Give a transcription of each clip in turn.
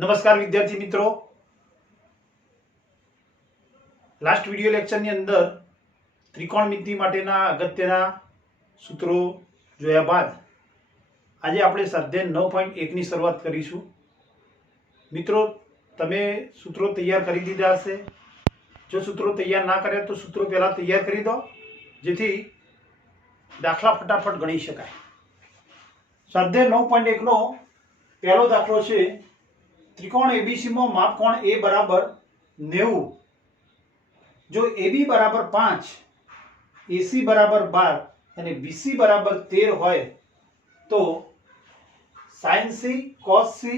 નમસ્કાર વિદ્યાર્થી મિત્રો, લાસ્ટ વિડિયો લેક્ચરની અંદર ત્રિકોણમિતિ માટેના અગત્યના સૂત્રો જોયા બાદ આજે આપણે સ્વાધ્યાય 9.1 ની શરૂઆત કરીશું। મિત્રો, તમે સૂત્રો તૈયાર કરી દીધા હશે। જો સૂત્રો તૈયાર ના કર્યા તો સૂત્રો પહેલા તૈયાર કરી દો, જેથી દાખલા ફટાફટ ગણી શકાય। સ્વાધ્યાય 9.1 નો પહેલો દાખલો છે, त्रिकोण एबीसी में मापकोण ए बराबर 90, जो एबी बराबर 5, एसी बराबर 12 અને बीसी बराबर 13 હોય તો sin c cos c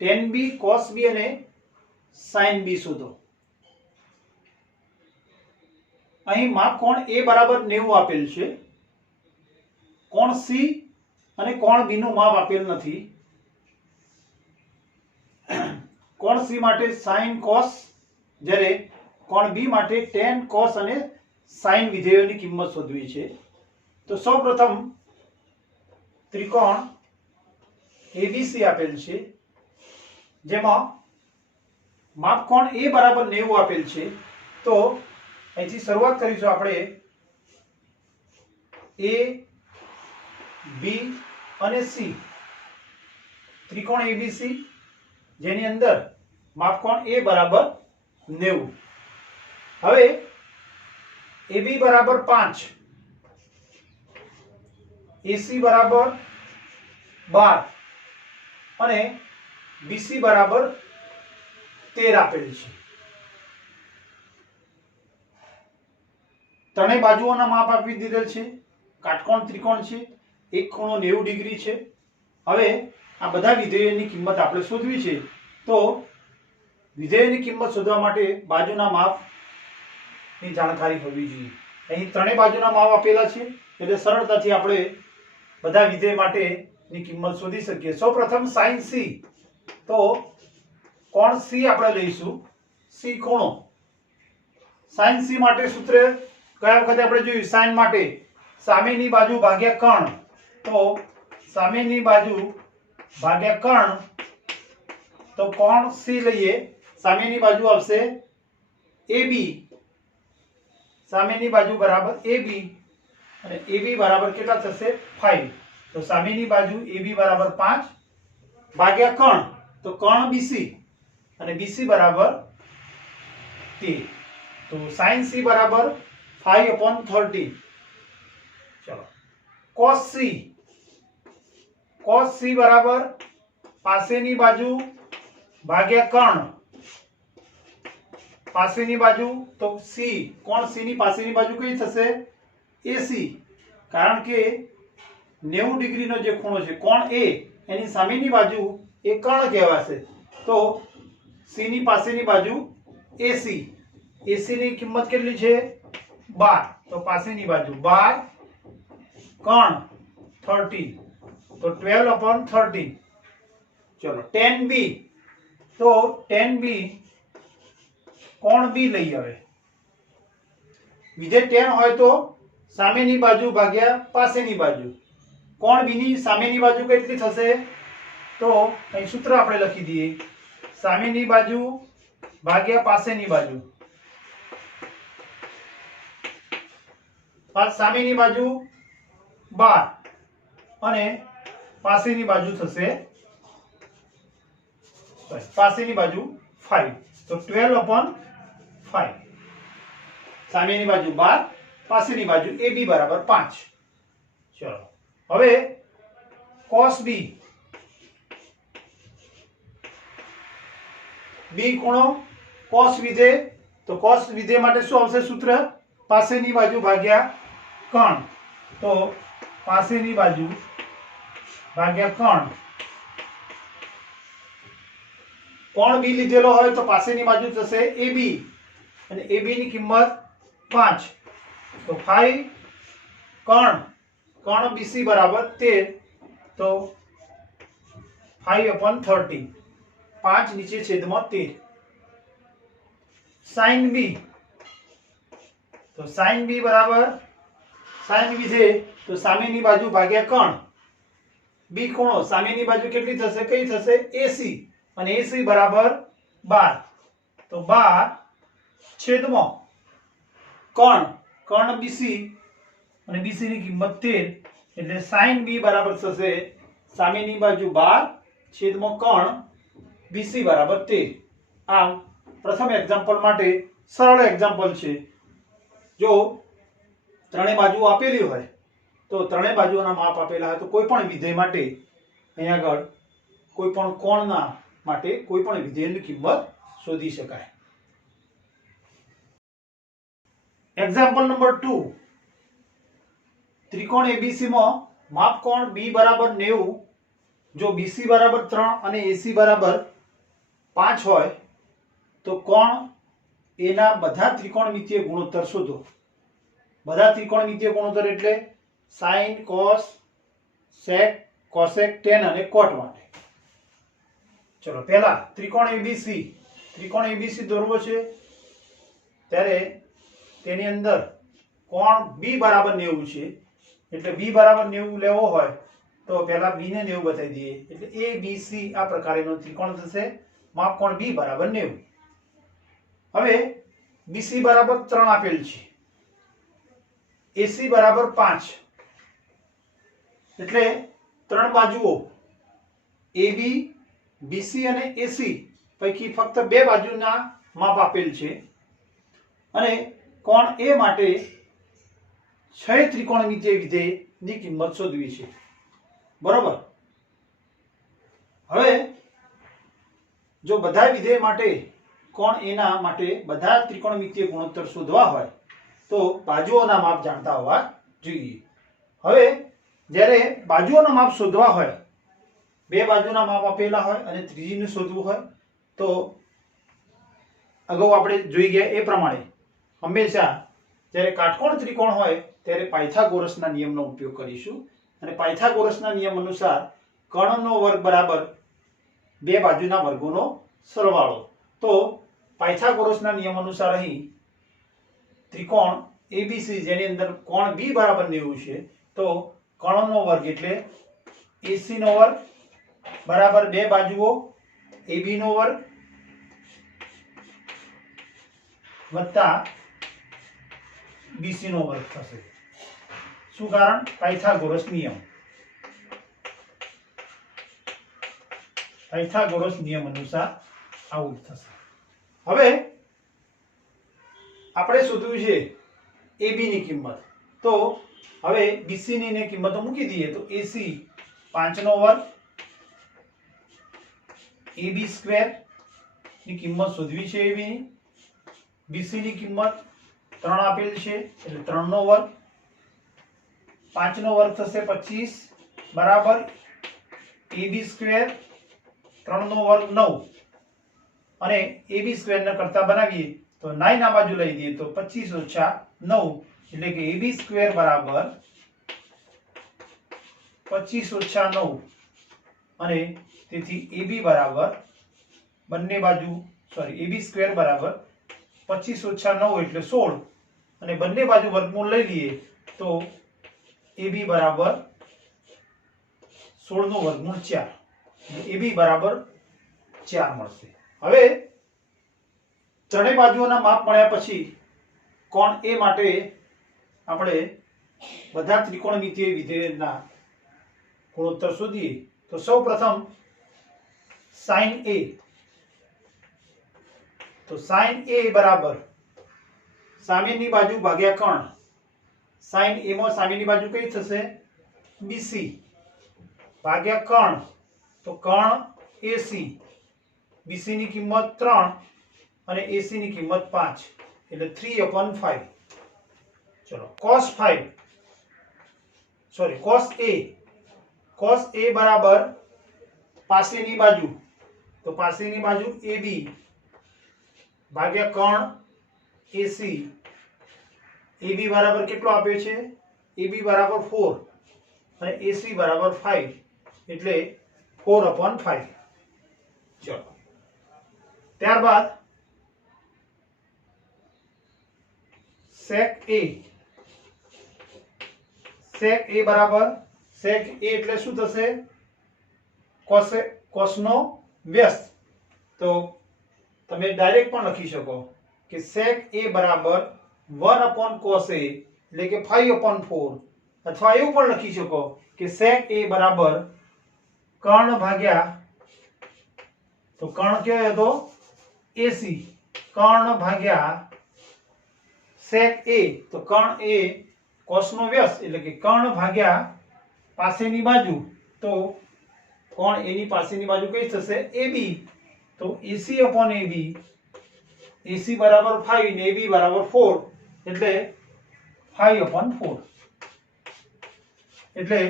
tan b cos b અને sin b શોધો। અહીં માપકોણ a બરાબર 90 આપેલ છે, કોણ c અને કોણ b નું માપ આપેલ નથી। कोण C माटे sin cos, જ્યારે कोण B माटे tan cos અને sin વિધેયોની કિંમત શોધવી છે। તો સૌપ્રથમ ત્રિકોણ ABC આપેલ છે, જેમાં માપકોણ A બરાબર 90 આપેલ છે। તો અહીંથી શરૂઆત કરીશું આપણે। A, B અને C ત્રિકોણ ABC, જેની અંદર માપકોણ A બરાબર 90। હવે AB બરાબર 5, AC બરાબર 12 અને BC બરાબર 13 આપેલ છે। ત્રણેય બાજુઓના માપ આપી દીધેલ છે। કાટકોણ ત્રિકોણ છે, એક ખૂણો 90 ડિગ્રી છે। હવે આ બધા વિધેયોની કિંમત આપણે શોધવી છે। તો વિધેયની કિંમત શોધવા માટે બાજુના માપની જાણકારી હોવી જોઈએ। અહીં ત્રણેય બાજુના માપ આપેલા છે, એટલે સરળતાથી આપણે બધા વિધેય માટેની કિંમત શોધી શકીએ। સૌપ્રથમ sin c, તો કોણ c આપણે લઈશું, c ખૂણો। sin c માટે સૂત્ર ગયા વખતે આપણે જોયું, sin માટે સામેની બાજુ ભાગ્યા કર્ણ। તો સામેની બાજુ ભાગ્યા કર્ણ, તો કોણ C લઈએ, સામેની બાજુ આવશે AB, સામેની બાજુ બરાબર AB અને AB બરાબર કેટલા થશે 5। તો સામેની બાજુ AB બરાબર 5 ભાગ્યા કર્ણ, તો કર્ણ BC અને BC બરાબર 13। તો sin C બરાબર 5/13। ચલો, cos C, cos C બરાબર પાસેની બાજુ ભાગ્યા કર્ણ, પાસેની બાજુ તો C, કોણ C ની પાસેની બાજુ કઈ થશે AC, કારણ કે 90 ડિગ્રીનો જે ખૂણો છે કોણ A, એની સામેની બાજુ એ કર્ણ કહેવાશે। તો C ની પાસેની બાજુ AC, AC ની કિંમત કેટલી છે 12, તો પાસેની બાજુ 12 કર્ણ 13, તો 12/13। चलो tan b, तो tan b कोण b લઈ આવે। વિધેય tan હોય તો સામેની બાજુ ભાગ્યા પાસેની બાજુ। કોણ b ની સામેની બાજુ કેટલી થશે, તો અહીં સૂત્ર આપણે લખી દઈએ, સામેની બાજુ ભાગ્યા પાસેની બાજુ। સામેની બાજુ 12 અને પાસેની બાજુ થશે, પાસેની બાજુ 5, તો 12/5। સામેની બાજુ 12, પાસેની બાજુ AB બરાબર 5। ચલો, હવે cos B, B ખૂણો cos વિધેય, તો cos વિધેય માટે શું આવશે સૂત્ર, પાસેની બાજુ ભાગ્યા કર્ણ। તો પાસેની બાજુ ભાગ્યા કર્ણ, કોણ B લીધેલો હોય તો પાસેની બાજુ થશે AB અને AB ની કિંમત 5, તો 5 કર્ણ BC બરાબર 13, તો 5/13, 5 નીચે છેદમાં 13। sin B, તો sin B બરાબર sin વિધેય, તો સામેની બાજુ ભાગ્યા કર્ણ, B ખૂણો સામેની બાજુ કેટલી થશે, કઈ થશે AC, અને AC બરાબર 12, તો 12 છેદમાં કર્ણ BC અને BC ની કિંમત 13, એટલે sin B બરાબર થશે સામેની બાજુ 12 છેદમાં કર્ણ BC બરાબર 13. આમ પ્રથમ એક્ઝામ્પલ માટે સરળ એક્ઝામ્પલ છે. જો ત્રણેય બાજુ આપેલી હોય તો ત્રણેય બાજુઓના માપ આપેલા હોય તો કોઈ પણ વિધેય માટે અહીંયા આગળ કોઈ પણ કોણના માટે કોઈ પણ વિધેયની કિંમત શોધી શકાય. એક્ઝામ્પલ નંબર 2, ત્રિકોણ ABC માં માપ કોણ B બરાબર 90, જો BC બરાબર 3 અને AC બરાબર 5 હોય તો કોણ A ના બધા ત્રિકોણમિતીય ગુણોત્તર શોધો. બધા ત્રિકોણમિતીય ગુણોત્તર એટલે sin, cos, sec, cosec, tan અને cot માટે. ચલો પહેલા ત્રિકોણ ABC દોરવો છે, ત્યારે તેની અંદર કોણ B બરાબર 90 છે, એટલે B બરાબર 90 લેવો હોય તો પહેલા B ને 90 બતાવી દઈએ, એટલે ABC આ પ્રકારનો ત્રિકોણ થશે. માપ કોણ B બરાબર 90. હવે BC બરાબર 3 આપેલ છે, AC બરાબર 5, એટલે ત્રણ બાજુઓ AB, BC અને AC પૈકી ફક્ત બે બાજુના માપ આપેલ છે અને કોણ A માટે 6 ત્રિકોણમિતીય વિધેયની કિંમત શોધવી છે. બરોબર. હવે જો બધા વિધેય માટે કોણ A ના માટે બધા ત્રિકોણમિતીય ગુણોત્તર શોધવા હોય તો બાજુઓના માપ જાણતા હોવા જોઈએ. હવે જ્યારે બાજુઓના માપ શોધવા હોય, બે બાજુના માપ આપેલા હોય અને ત્રીજીને શોધવું હોય તો અગાઉ આપણે જોઈ ગયા એ પ્રમાણે હંમેશા જ્યારે કાટકોણ ત્રિકોણ હોય ત્યારે પાયથાગોરસના નિયમનો ઉપયોગ કરીશું. અને પાયથાગોરસના નિયમ અનુસાર કર્ણનો વર્ગ બરાબર બે બાજુના વર્ગોનો સરવાળો. તો પાયથાગોરસના નિયમ અનુસાર અહીં ત્રિકોણ ABC જેની અંદર કોણ B બરાબર 90 છે, તો કર્ણનો વર્ગ એટલે AC નો વર્ગ બરાબર બે બાજુઓ AB નો વર્ગ વત્તા BC નો વર્ગ થશે. શું કારણ? પાયથાગોરસ નિયમ. પાયથાગોરસ નિયમ અનુસાર આવું થશે. હવે આપણે શોધવું છે AB ની કિંમત, તો હવે BC ની કિંમતો મૂકી દઈએ તો AC 5 નો વર્ગ, AB સ્ક્વેર ની કિંમત શોધવી છે AB ની, BC ની કિંમત 3 આપેલ છે એટલે 3 નો વર્ગ, 5 નો વર્ગ થશે 25 બરાબર AB સ્ક્વેર 3 નો વર્ગ 9, અને AB સ્ક્વેર ને કરતા બનાવીએ તો 9 આ બાજુ લઈ દઈએ તો 25 ઓછા 9 એટલે કે AB સ્ક્વેર બરાબર 25 ઓછા 9, અને તેથી AB બરાબર બંને બાજુ AB સ્ક્વેર બરાબર 25 ઓછા 9 એટલે 16, અને બંને બાજુ વર્ગમૂળ લઈ લઈએ તો AB બરાબર 16 નો વર્ગમૂળ 4, AB બરાબર 4 મળશે. હવે ત્રણેય બાજુઓના માપ મળ્યા પછી કોણ A માટે આપણે બધા ત્રિકોણમિતીય વિધેયના ગુણોત્તર શોધીએ. તો સૌપ્રથમ sin A, તો sin A બરાબર સામેની બાજુ ભાગ્યા કર્ણ. sin A માં સામેની બાજુ કઈ થશે? BC ભાગ્યા કર્ણ, તો કર્ણ AC, BC ની કિંમત 3 અને AC ની કિંમત 5 એટલે 3/5. ચલો cos A બરાબર પાસેની બાજુ, તો પાસેની બાજુ AB ભાગ્યા કર્ણ AC. AB બરાબર કેટલો આપ્યો છે? AB બરાબર 4 અને AC બરાબર 5 એટલે 4/5. ચલો ત્યારબાદ sec A બરાબર sec A એટલે શું થશે? cos નો વ્યસ્ત તો તમે ડાયરેક્ટ પણ લખી શકો કે sec a બરાબર 1/cos a એટલે કે 5/4, અથવા એવું પણ લખી શકો કે sec a બરાબર કર્ણ ભાગ્યા, તો કર્ણ કયો હતો AC, કર્ણ ભાગ્યા sec a, તો કર્ણ એ cos નો વ્યસ્ત એટલે કે કર્ણ ભાગ્યા પાસેની બાજુ, તો કોણ a ની પાસેની બાજુ કઈ થશે AB, તો AC/AB, AC બરાબર 5 ને AB બરાબર 4 એટલે 5/4. એટલે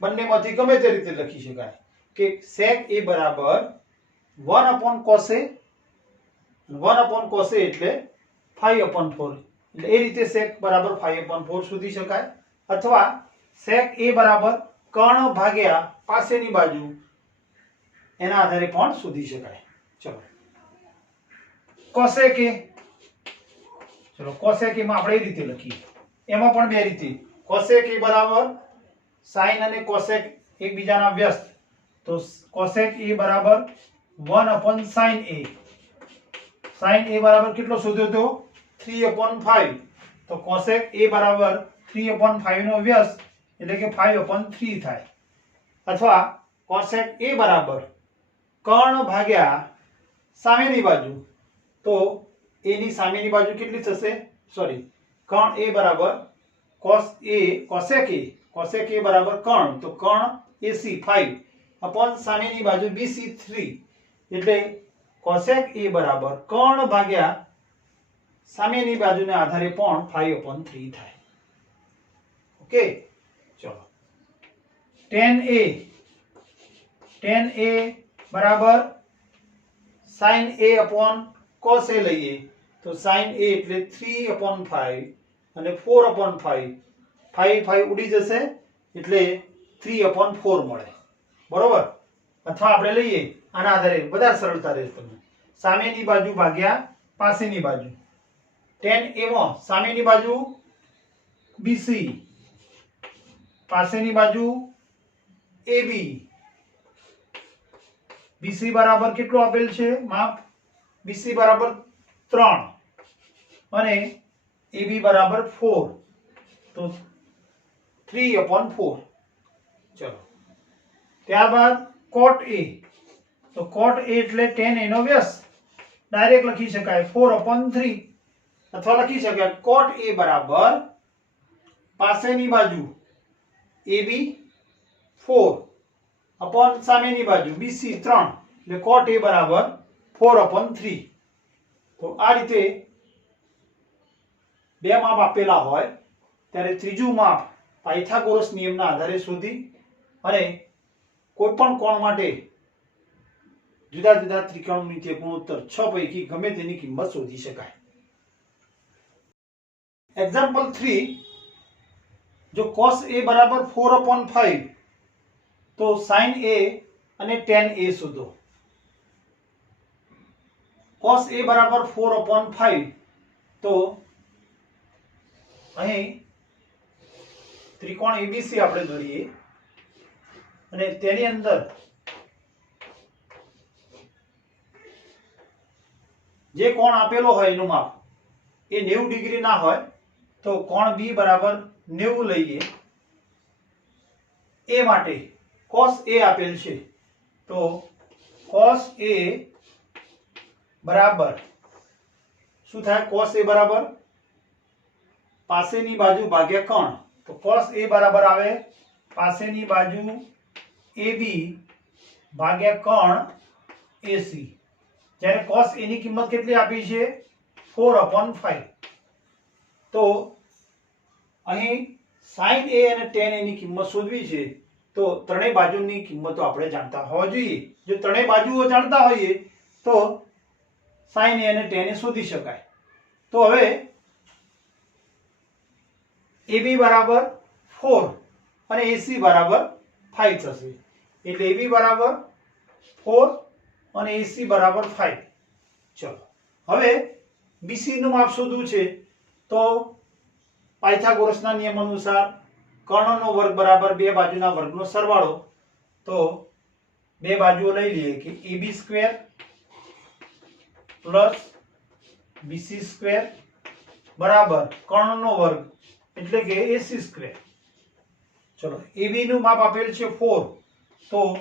બંનેમાંથી ગમે તે રીતે લખી શકાય કે sec a બરાબર 1/cos a, 1/cos a એટલે 5/4, એટલે એ રીતે sec બરાબર 5/4 શોધી શકાય. અથવા sec a બરાબર કર્ણ ભાગ્યા પાસેની બાજુ, એના આધારે પણ શોધી શકાય. ચલો cosec a, ચલો cosec a માં આપણે એ રીતે લખીએ. એમાં પણ બે રીતે, cosec a બરાબર sin અને cosec એકબીજાના વ્યસ્ત, તો cosec a બરાબર 1/sin a, sin a બરાબર કેટલો શોધ્યો તો 3/5, તો cosec a બરાબર 3/5 નો વ્યસ્ત એટલે કે 5/3 થાય. અથવા cosec a બરાબર કર્ણ ભાગ્યા સામેની બાજુ, તો a ની સામેની બાજુ કેટલી થશે, સોરી, કર્ણ a બરાબર cosec a બરાબર કર્ણ, તો કર્ણ AC 5 સામેની બાજુ BC 3, એટલે cosec a બરાબર કર્ણ ભાગ્યા સામેની બાજુના આધારે પણ 5/3 થાય. ઓકે, ચલો tan a બરાબર sin a/cos a લઈએ, તો sin a એટલે 3/5 અને 4/5, 5 ઉડી જશે એટલે 3/4 મળે, બરોબર. અથવા આપણે લઈએ આના આધારે વધારે સરળતા રહેશે તમને, સામેની બાજુ ભાગ્યા પાસેની બાજુ. tan a માં સામેની બાજુ BC, પાસેની બાજુ AB, BC બરાબર કેટલું આપેલ છે માપ, BC બરાબર 3 અને AB બરાબર 4, તો 3/4. ચલો ત્યારબાદ cot a, તો cot a એટલે tan a નો વ્યસ્ત, ડાયરેક્ટ લખી શકાય 4/3, અથવા લખી શકાય cot a બરાબર પાસેની બાજુ AB 4 સામેની બાજુ BC 3, એટલે cot a બરાબર 4/3. તો આ રીતે બે માપ આપેલા હોય ત્યારે ત્રીજું માપ પાયથાગોરસ નિયમના આધારે શોધી અને કોઈ પણ કોણ માટે જુદા જુદા ત્રિકોણમિતિય ગુણોત્તર 6 પૈકી ગમે તેની કિંમત શોધી શકાય. એક્ઝામ્પલ 3, જો cos a બરાબર 4/5, તો sin a અને tan a શોધો. cos a બરાબર 4/5, તો અહીં ત્રિકોણ ABC આપણે દોરીએ અને તેની અંદર જે કોણ આપેલો હોય એનું માપ એ 90 ડિગ્રી ના હોય, તો કોણ B બરાબર 90 લઈએ. એ માટે cos a આપેલ છે, તો cos a બરાબર શું થાય, cos a બરાબર પાસેની બાજુ ભાગ્યા કર્ણ, તો cos a બરાબર આવે પાસેની બાજુ AB ભાગ્યા કર્ણ AC. જ્યારે cos a ની કિંમત કેટલી આપી છે 4/5, તો અહીં sin a અને tan a ની કિંમત શોધવી છે, તો ત્રણેય બાજુની કિંમતો આપણે જાણતા હોવા જોઈએ. જો ત્રણેય બાજુઓ જાણતા હોઈએ તો sin a અને tan a શોધી શકાય. તો હવે AB બરાબર 4 અને AC બરાબર 5 થશે, એટલે AB બરાબર 4 અને AC બરાબર 5. ચલો હવે BC નું માપ શોધવું છે, તો પાયથાગોરસના નિયમ અનુસાર કર્ણનો વર્ગ બરાબર બે બાજુના વર્ગનો સરવાળો, તો બે બાજુઓ લઈ લઈએ કે AB² પ્લસ બીસી સ્ક્વેર બરાબર કર્ણનો વર્ગ એટલે કે એસી સ્ક્વેર. ચલો એબી નું માપ આપેલ છે 4, તો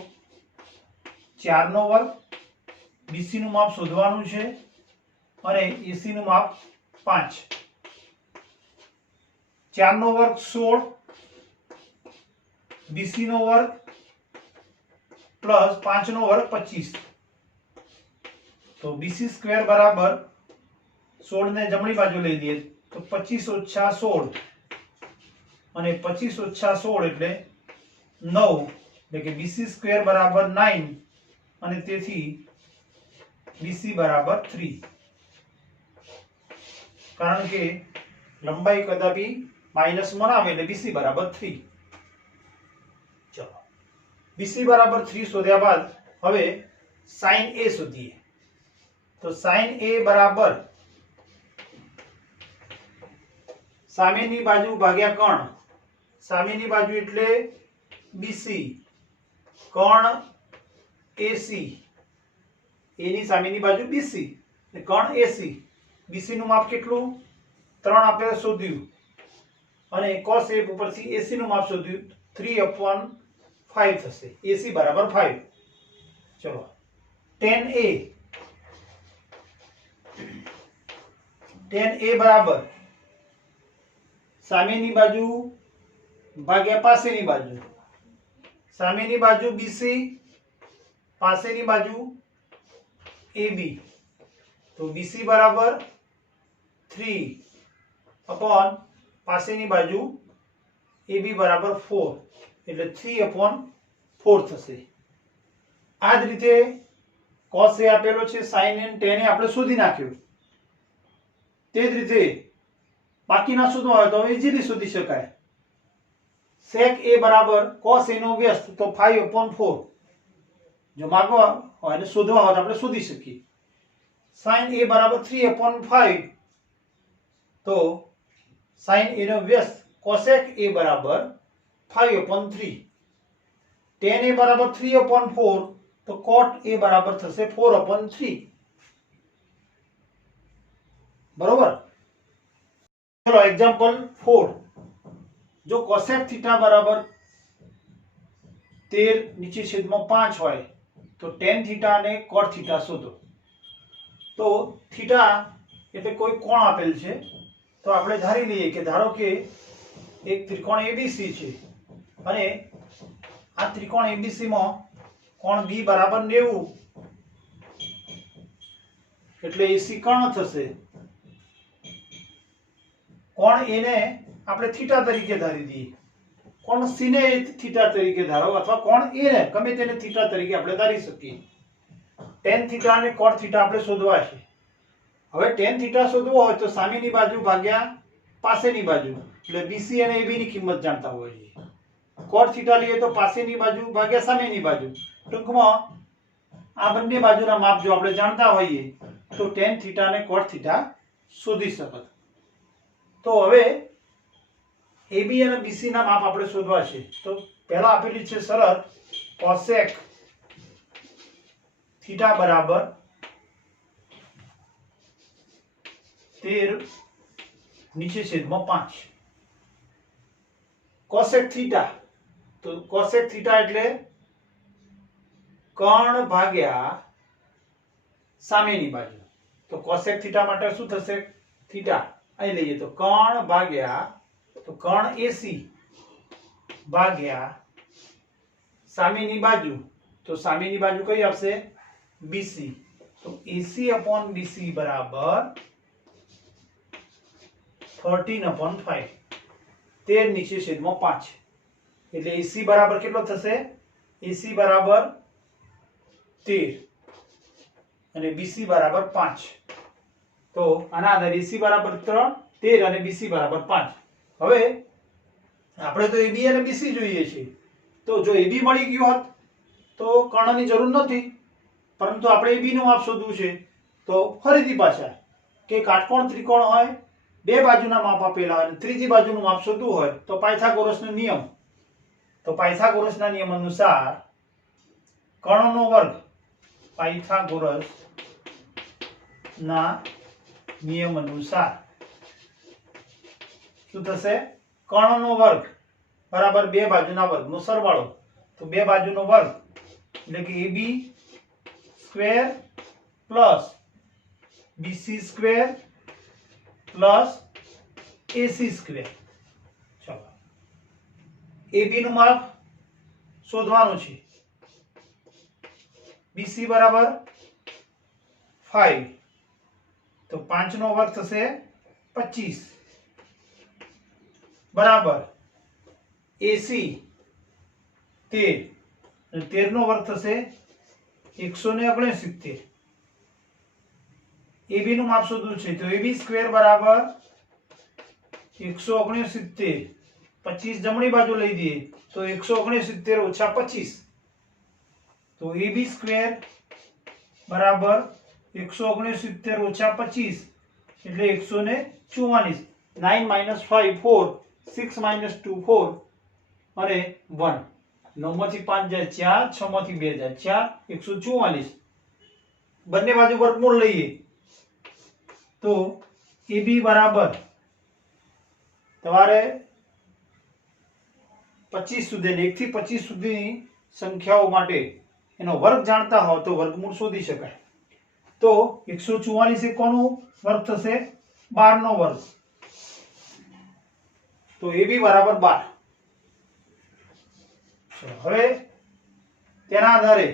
4 નો વર્ગ, બીસી નું માપ શોધવાનું છે અને એસી નું માપ 5. 4 નો વર્ગ 16, બીસી નો વર્ગ પ્લસ 5 નો વર્ગ 25. તો બીસી સ્ક્વેર બરાબર 16 ને જમણી બાજુ લઈ લઈએ તો 25 ઓછા 16 અને 25 ઓછા 16 એટલે 9, એટલે કે બીસી સ્ક્વેર બરાબર 9 અને તેથી બીસી બરાબર 3, કારણ કે લંબાઈ કદાપી માઈનસમાં આવે એટલે બીસી બરાબર 3. ચલો બીસી બરાબર 3 શોધ્યા બાદ હવે સાઇન એ શોધીએ. તો સાઇન એ બરાબર સામેની બાજુ ભાગ્યા કર્ણ. સામેની બાજુ એટલે બીસી, કર્ણ એસી, એની સામેની બાજુ બીસી એટલે કર્ણ એસી. બીસી નું માપ કેટલું? 3 આપણે શોધ્યું અને cos a ઉપરથી એસી નું માપ શોધ્યું 3/5 થશે. એસી બરાબર 5. ચલો tan a બરાબર સામેની બાજુ ભાગ્યા પાસેની બાજુ. સામેની બાજુ બીસી, પાસેની બાજુ એબી, તો બીસી બરાબર 3 અપોન પાસેની બાજુ એબી બરાબર 4 એટલે 3/4 થશે. આ જ રીતે cos a આપેલો છે, sin a tan a આપણે શોધી નાખ્યું. તે જ રીતે બાકીના શોધવા હોય તો ઇઝીલી શોધી શકાય. sec a બરાબર cos a નો વ્યસ્ત તો 5/4. જો માગવા હોય અને શોધવા હોય તો આપણે શોધી શકીએ. sin a બરાબર 3/5 તો sin a નો વ્યસ્ત cosec a બરાબર 5/3. tan a બરાબર 3/4 તો cot a બરાબર થશે 4/3. બરોબર. ચલો એક્ઝામ્પલ 4. જો cosec થીટા બરાબર 13/5 હોય તો tan થીટા અને cot થીટા શોધો. તો થીટા એટલે કોઈ કોણ આપેલ છે, તો આપણે ધારી લઈએ કે ધારો કે એક ત્રિકોણ એબીસી છે અને આ ત્રિકોણ એબીસી માં કોણ બી બરાબર 90 એટલે એસી કર્ણ થશે. કોણ એ ને આપણે થીટા તરીકે ધારી દઈએ, કોણ સી ને થીટા તરીકે ધારો અથવા કોણ એ ને ગમે તેને થીટા તરીકે આપણે ધારી શકીએ. tan થીટા અને cot થીટા આપણે શોધવા છે. હવે tan થીટા શોધવો હોય તો સામેની બાજુ ભાગ્યા પાસેની બાજુ એટલે બીસી અને એબી ની કિંમત જાણતા હોઈએ છીએ. cot થીટા લઈએ તો પાસેની બાજુ ભાગ્યા સામેની બાજુ. ટૂંકમાં આ બંને બાજુના માપ જો આપણે જાણતા હોઈએ તો tan થીટા અને cot થીટા શોધી શકત. તો હવે એબી અને બીસી ના માપ આપણે શોધવા છે. તો પહેલા આપેલી છે શરત cosec થીટા બરાબર 13/5. cosec થીટા, તો cosec થીટા એટલે કર્ણ ભાગ્યા સામેની બાજુ. તો cosec થીટા માટે શું થશે? થીટા અહીં લઈએ તો કર્ણ ભાગ્યા, તો કર્ણ એસી ભાગ્યા સામેની બાજુ, તો સામેની બાજુ કઈ આવશે? બીસી. તો AC/BC બરાબર 13/5. 13/5 એટલે AC બરાબર કેટલો થશે? AC બરાબર 13 અને BC બરાબર 5. તો આના આધારે AC બરાબર 13 અને BC બરાબર 5. હવે આપણે તો AB અને BC જોઈએ છે, તો જો AB મળી ગયું હોત તો કર્ણની જરૂર નથી, પરંતુ આપણે AB નું માપ શોધવું છે. તો ફરીથી પાછા કે કાટકોણ ત્રિકોણ હોય, બે બાજુના માપ આપેલા હોય અને ત્રીજી બાજુનું માપ શોધવું હોય તો પાયથાગોરસનો નિયમ. તો પાયથાગોરસના નિયમ અનુસાર કર્ણનો વર્ગ, પાયથાગોરસ ના નિયમ અનુસાર શું થશે? કર્ણનો વર્ગ બરાબર બે બાજુના વર્ગનો સરવાળો. તો બે બાજુનો વર્ગ એટલે કે AB square plus BC square plus AC square. ચલો AB નું માપ શોધવાનું છે. BC બરાબર 5, તો 5 નો વર્ગ થશે 25 બરાબર AC 13, અને 13 નો વર્ગ થશે 169. AB નું માપ શોધવું છે તો AB સ્ક્વેર બરાબર 169. 25 જમણી બાજુ લઈ દઈએ તો 169 ઓછા 25, તો AB સ્ક્વેર બરાબર 169 ઓછા 25 એટલે 144. 9 - 5 4, 6 - 2 4 અને 1. 9 માંથી 5 જાય 4, 6 માંથી 2 જાય 4, 144. બંને બાજુ વર્ગમૂળ લઈએ તો AB બરાબર તમારે 25 સુધી 1 થી 25 સુધીની સંખ્યાઓ માટે એનો વર્ગ જાણતા હો તો વર્ગમૂળ શોધી શકાય. તો 144 એ કોનો વર્ગ થશે? 12 નો વર્ગ. તો AB બરાબર 12. હવે તેના આધારે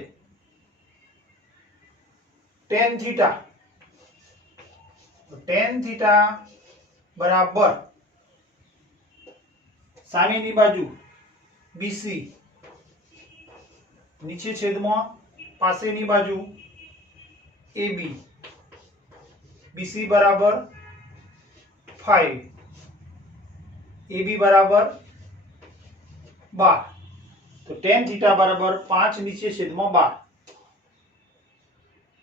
tan થીટા, tan થીટા બરાબર સામેની બાજુ BC નીચે છેદમાં પાસેની બાજુ AB, BC બરાબર 5, AB બરાબર 12. તો tan થીટા બરાબર 5 નીચે છેદમાં 12.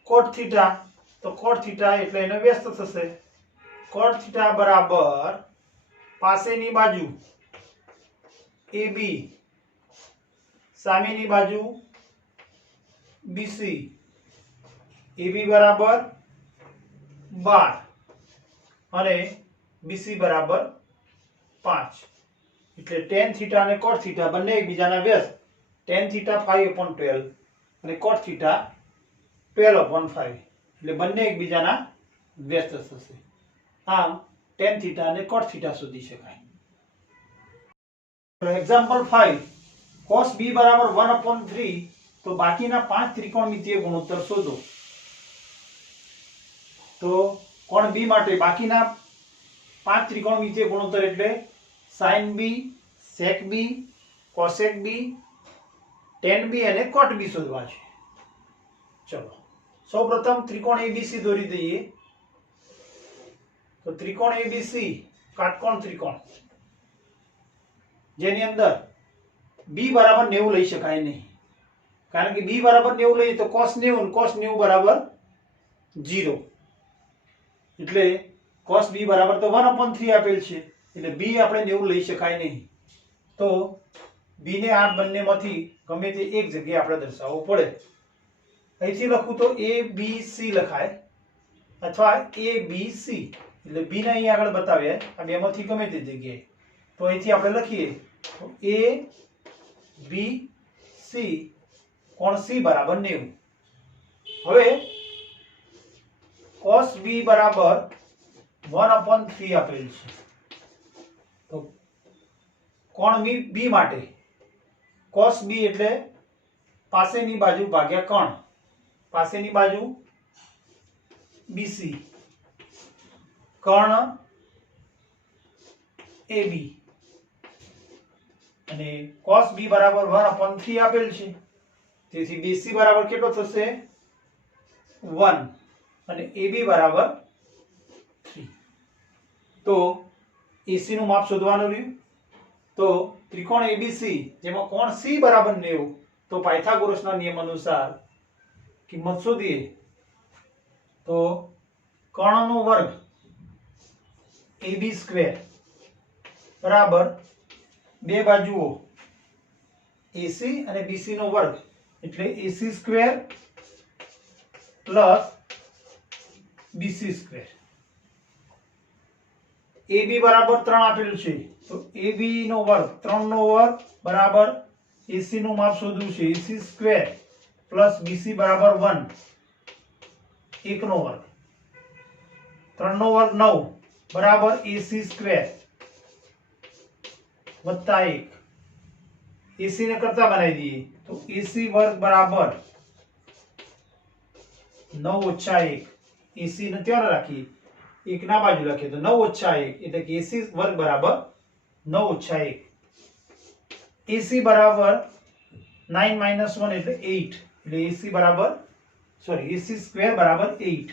cot થીટા, તો cot થીટા એટલે એનો વ્યસ્ત થશે. cot થીટા બરાબર પાસેની બાજુ AB, સામેની બાજુ BC, AB બરાબર 12 અને BC બરાબર 5. એટલે tan થીટા અને cot થીટા બંને એકબીજાના વ્યસ્ત. tan થીટા 5/12 અને cot થીટા 12/5 એટલે બંને એકબીજાના વ્યસ્ત થશે. આમ tan થીટા અને cot થીટા શોધી શકાય. એક્ઝામ્પલ 5, cos B બરાબર 1/3, તો બાકીના 5 ત્રિકોણમિતીય ગુણોત્તર શોધો. તો કોણ B માટે બાકીના 5 ત્રિકોણમિતીય ગુણોત્તર એટલે sin B, sec B, cosec B, tan B અને cot B શોધવા છે. ચલો સૌપ્રથમ ત્રિકોણ ABC દોરી દઈએ. તો ત્રિકોણ ABC કાટકોણ ત્રિકોણ, જેની અંદર B બરાબર 90 લઈ શકાય નહીં, કારણ કે B બરાબર 90 લઈએ તો cos 90 cos 90 બરાબર 0. એટલે cos B બરાબર તો 1/3 આપેલ છે એટલે B આપણે 90 લઈ શકાય નહીં. તો B ને આ બંનેમાંથી ગમે તે એક જગ્યાએ આપણે દર્શાવવો પડે. અહીંથી લખું તો ABC લખાય અથવા ABC, એટલે B ને અહીં આગળ બતાવ્યા આ બેમાંથી ગમે તે જગ્યાએ. તો અહીંથી આપણે લખીએ તો ABC કોણ C બરાબર 90. હવે cos B બરાબર 1/3 આપેલ છે. તો કોણ B માટે cos B એટલે પાસેની બાજુ ભાગ્યા કોણ, પાસેની બાજુ BC, કર્ણ AB, અને cos B બરાબર 1/3 આપેલ છે. તેથી BC બરાબર કેટલો થશે? 1 અને AB બરાબર 3. તો AC નું માપ શોધવાનું રહ્યું. તો ત્રિકોણ ABC જેમાં કોણ C બરાબર 90, તો પાયથાગોરસના નિયમ અનુસાર કિંમત શોધીએ તો કર્ણનો વર્ગ AB સ્ક્વેર બરાબર બે બાજુઓ AC અને BC નો વર્ગ એટલે AC square plus BC square. AB બરાબર 3 આપેલું છે તો AB નો વર્ગ 3 નો વર્ગ બરાબર AC નું માપ શોધવું છે AC સ્ક્વેર પ્લસ BC બરાબર 1 1 નો વર્ગ 3 નો વર્ગ 9 બરાબર AC સ્ક્વેર વત્તા 1 AC ને કરતા બનાવી દઈએ તો AC વર્ગ બરાબર 9 ઓછા 1 AC ને ત્યાં રાખીએ એક ના બાજુ લખીએ તો 9 ઓછા 1 એટલે કે AC વર્ગ બરાબર 9 ઓછા 1 AC બરાબર 9 માઇનસ 1 એટલે 8 એટલે AC બરાબર AC સ્ક્વેર બરાબર 8.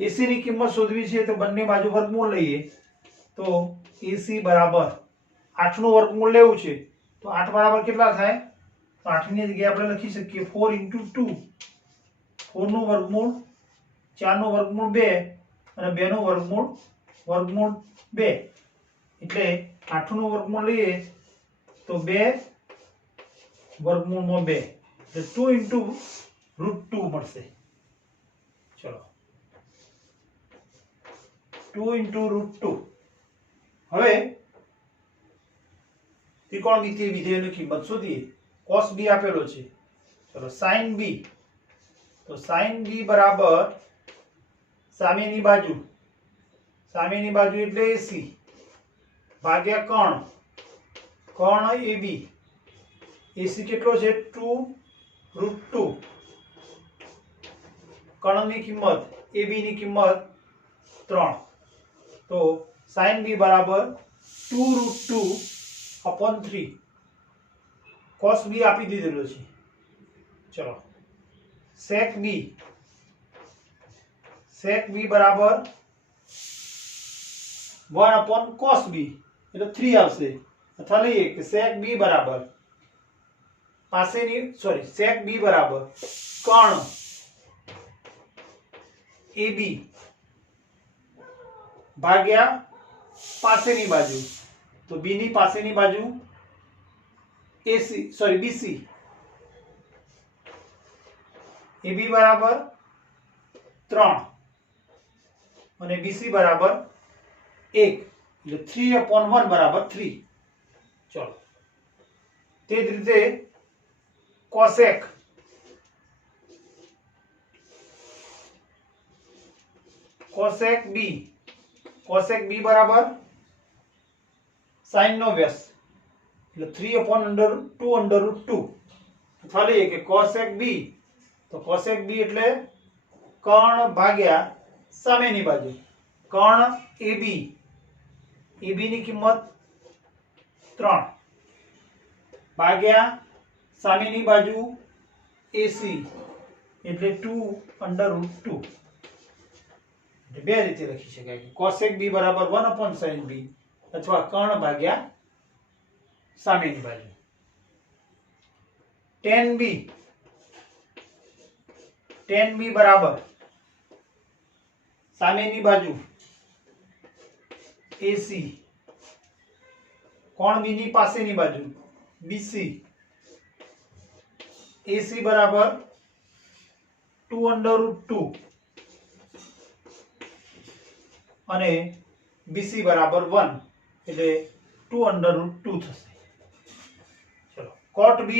AC ની કિંમત શોધવી છે તો બંને બાજુ વર્ગમૂળ લઈએ તો AC બરાબર 8 નું વર્ગમૂળ લેવું છે તો 8 બરાબર કેટલા થાય તો 8 ની જગ્યાએ આપણે લખી શકીએ 4 * 2 4 નું વર્ગમૂળ 4 નું વર્ગમૂળ 2 અને 2 નું વર્ગમૂળ 2 એટલે 8 નું વર્ગમૂળ લઈએ તો 2 વર્ગમૂળમાં 2 એટલે 2 * √2 મળશે. ચલો 2 * √2. હવે ત્રિકોણમિતિય વિધેયની કિંમત શોધીએ. cos b આપેલો છે. ચલો sin b તો sin b બરાબર સામેની બાજુ એટલે AC ભાગ્યા કર્ણ AB. AC કેટલો છે 2 √2. કર્ણની કિંમત AB ની કિંમત 3 તો sin b બરાબર 2 √2 / 3. cos b આપી દીધેલો છે. ચલો sec b બરાબર 1 / cos b એટલે 3 આવશે અથવા લઈએ કે sec b બરાબર કર્ણ AB ભાગ્યા પાસેની બાજુ તો B ની પાસેની બાજુ BC AB બરાબર 3 અને BC બરાબર 1 એટલે 3/1 બરાબર 3. ચલો તે જ રીતે cosec b બરાબર sin નો વ્યસ્ત એટલે 3/2 અથવા લઈએ કે cosec b તો cosec b એટલે કર્ણ ભાગ્યા સામેની બાજુ કર્ણ AB ની કિંમત 3 ભાગ્યા સામેની બાજુ AC એટલે 2/2. બે રીતે લખી શકાય કે cosec b બરાબર 1/sin b અથવા કર્ણ ભાગ્યા સામેની બાજુ. tan b બરાબર સામેની બાજુ AC કોણ B ની પાસેની બાજુ BC AC બરાબર 2/2 અને BC બરાબર 1 એટલે 2/2 થશે. ચલો cot b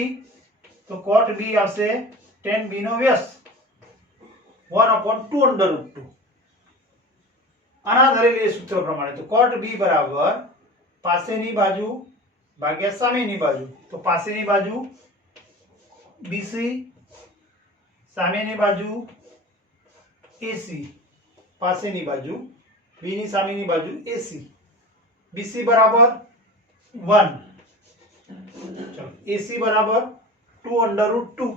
તો cot b આવશે tan b નો વ્યસ્ત 1/2/2. આના આધારે લઈએ સૂત્ર પ્રમાણે તો cot b બરાબર પાસેની બાજુ ભાગ્યા સામેની બાજુ તો પાસેની બાજુ BC સામેની બાજુ AC પાસેની બાજુ B ની સામેની બાજુ AC BC બરાબર 1 ચલો AC બરાબર 2/2.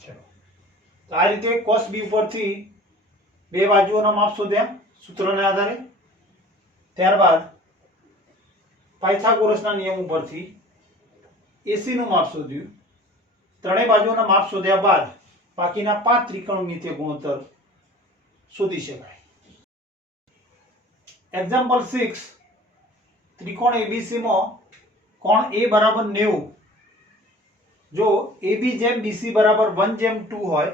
ચલો તો આ રીતે cos b ઉપરથી બે બાજુઓના માપ શોધ્યા સૂત્રના આધારે. ત્યારબાદ પાયથાગોરસના નિયમ ઉપરથી AC નું માપ શોધ્યું. ત્રણેય બાજુઓના માપ શોધ્યા બાદ બાકીના 5 ત્રિકોણમિતિય ગુણોત્તર શોધી શકાય. એક્ઝામ્પલ 6 ત્રિકોણ ABC માં કોણ A બરાબર 90 જો AB જેમ BC બરાબર 1/2 હોય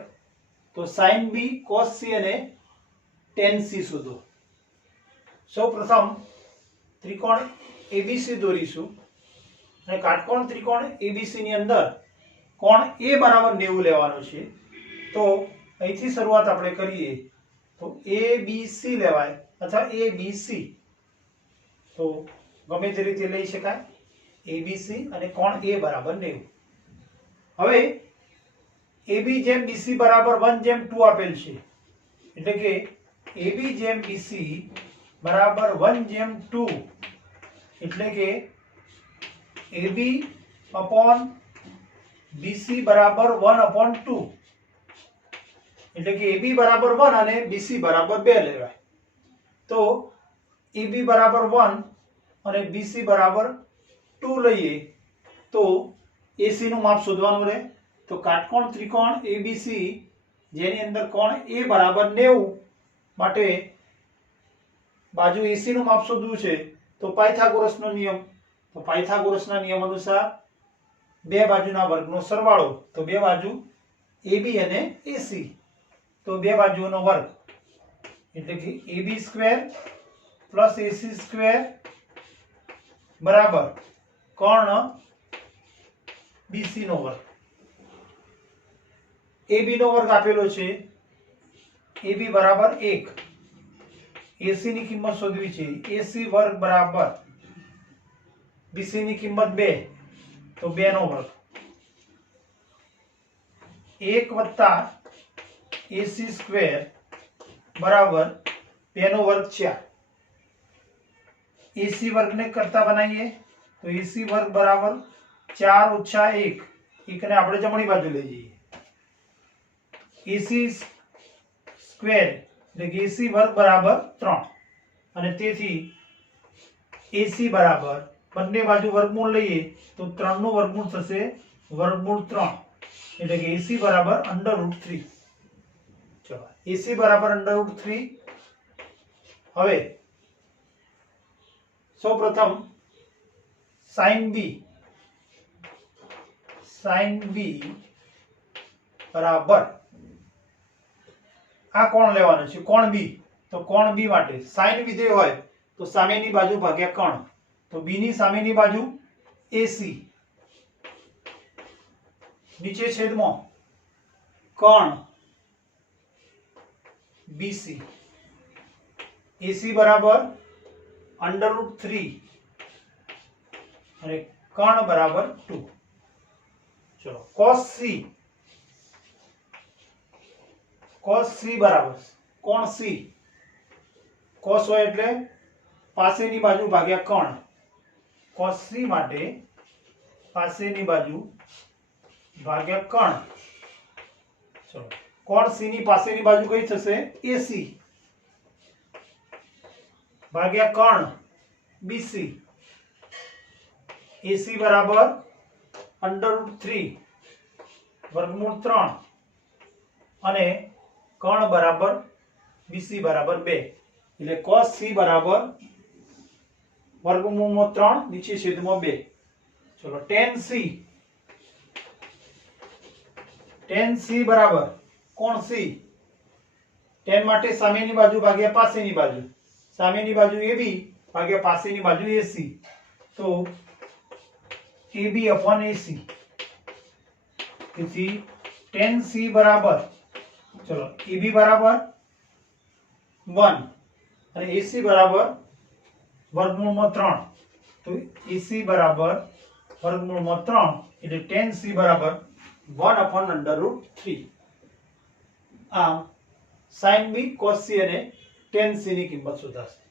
તો sin b cos c અને tan c શોધો. સૌપ્રથમ ત્રિકોણ ABC દોરીશું અને કાટકોણ ત્રિકોણ ABC ની અંદર કોણ A બરાબર 90 લેવાનો છે. તો અહીંથી શરૂઆત આપણે કરીએ તો ABC લેવાય અથવા ABC, તો ગમે તે રીતે લઈ શકાય ABC અને કોણ A બરાબર 90. હવે AB જેમ BC બરાબર 1:2 આપેલ છે, એટલે કે AB જેમ BC બરાબર 1:2, એટલે કે AB upon BC બરાબર 1/2, એટલે કે AB બરાબર 1 અને BC બરાબર 2 લેવાય. તો AB બરાબર 1 અને BC બરાબર 2 લઈએ તો AC નું માપ શોધવાનું રહે. તો કાટકોણ ત્રિકોણ ABC જેની અંદર કોણ A બરાબર 90 માટે બાજુ AC નું માપ શોધવું છે તો પાયથાગોરસનો નિયમ. તો પાયથાગોરસના નિયમ અનુસાર બે બાજુના વર્ગનો સરવાળો, તો બે બાજુ AB અને AC, તો બે બાજુઓનો વર્ગ, એટલે કે AB² + AC² બરાબર કર્ણ BC નો વર્ગ. AB નો વર્ગ આપેલો છે, AB બરાબર 1, AC ની કિંમત શોધવી છે, AC વર્ગ બરાબર BC ની કિંમત 2, તો 2 નો વર્ગ 1 + AC² બરાબર 2 નો વર્ગ 4. AC વર્ગને કરતા બનાવીએ તો AC વર્ગ બરાબર 4 - 1, 1 ને આપણે જમણી બાજુ લઈ જઈએ, AC² એટલે કે AC વર્ગ બરાબર 3, અને તેથી AC બરાબર બંને બાજુ વર્ગમૂળ લઈએ તો 3 નું વર્ગમૂળ થશે વર્ગમૂળ 3, એટલે કે AC બરાબર √3. ચલો AC બરાબર √3. હવે સૌપ્રથમ sin b બરાબર આ કોણ લેવાનો છે, કોણ B. તો કોણ B માટે sin વિધેય હોય તો સામેની બાજુ ભાગ્યા કર્ણ, તો B ની સામેની બાજુ AC, નીચે છેદમાં કર્ણ BC, AC બરાબર √3 અને કર્ણ બરાબર 2. ચલો cos C બરાબર કોણ C, cos હોય એટલે પાસેની બાજુ ભાગ્યા કર્ણ, cos C માટે પાસેની બાજુ ભાગ્યા કર્ણ. ચલો કોણ C ની પાસેની બાજુ કઈ થશે, AC ભાગ્યા કર્ણ BC, AC બરાબર √3 વર્ગમૂળ 3 અને કર્ણ બરાબર BC બરાબર 2, એટલે cos C બરાબર વર્ગમૂળમાં 3 નીચે છેદમાં 2. ચલો tan C બરાબર કોણ C, tan માટે સામેની બાજુ ભાગ્યા પાસેની બાજુ, સામેની બાજુ AB ભાગ્યા પાસેની બાજુ AC, તો AB/AC, તેથી tan C બરાબર, ચલો AB બરાબર 1 અને AC બરાબર વર્ગમૂળમાં 3, તો AC બરાબર વર્ગમૂળમાં 3, એટલે tan C બરાબર 1/√3. આમ sin B cos C અને tan C ની કિંમત શોધાશે.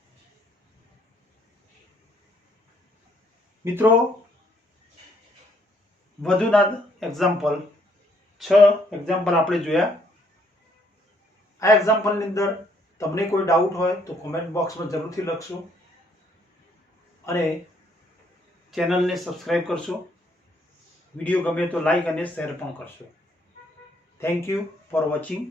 મિત્રો વધુના એક્ઝામ્પલ 6 એક્ઝામ્પલ આપણે જોયા. આ એક્ઝામ્પલની અંદર તમને કોઈ ડાઉટ હોય તો કોમેન્ટ બોક્સમાં જરૂરથી લખશો અને ચેનલને સબસ્ક્રાઇબ કરશો. વિડીયો ગમે તો લાઈક અને શેર પણ કરશો. Thank you for watching.